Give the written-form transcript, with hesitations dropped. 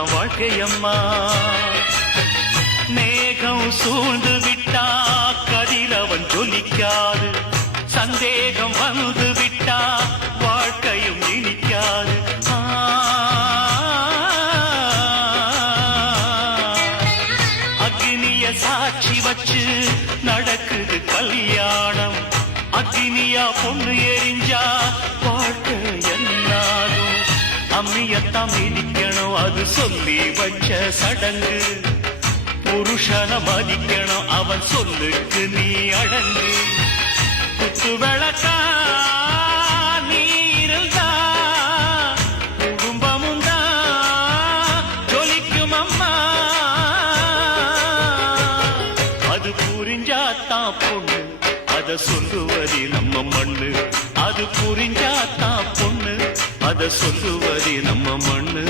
இதுதான் வாழ்க்கையம்மா. மேகம் சூழ்ந்து விட்டா கதிரவன் ஜொலிக்காது, சந்தேகம் வந்து விட்டா வாழ்க்கையும் இனிக்காது. அக்னிய சாட்சி வச்சு நடக்குது கல்யாணம். அக்னியா பொண்ணு எரிஞ்சா வாழ்க்கை என்னாகும்? அம்மியத்தான் மிதிக்கணும், அது சொல்லி வச்ச சடங்கு. புருஷன மதிக்கணும், அவன் சொல்லுக்கு நீ அடங்கு. குத்து விளக்கா நீ இருந்தா குடும்பமும் தான் ஜொலிக்கும் அம்மா. அது புரிஞ்சாத்தான் பொண்ணு, அத சொல்லுவதி நம்ம மண்ணு. அது புரிஞ்சாத்தான் பொண்ணு, அத சொல்லுவதி நம்ம மண்ணு.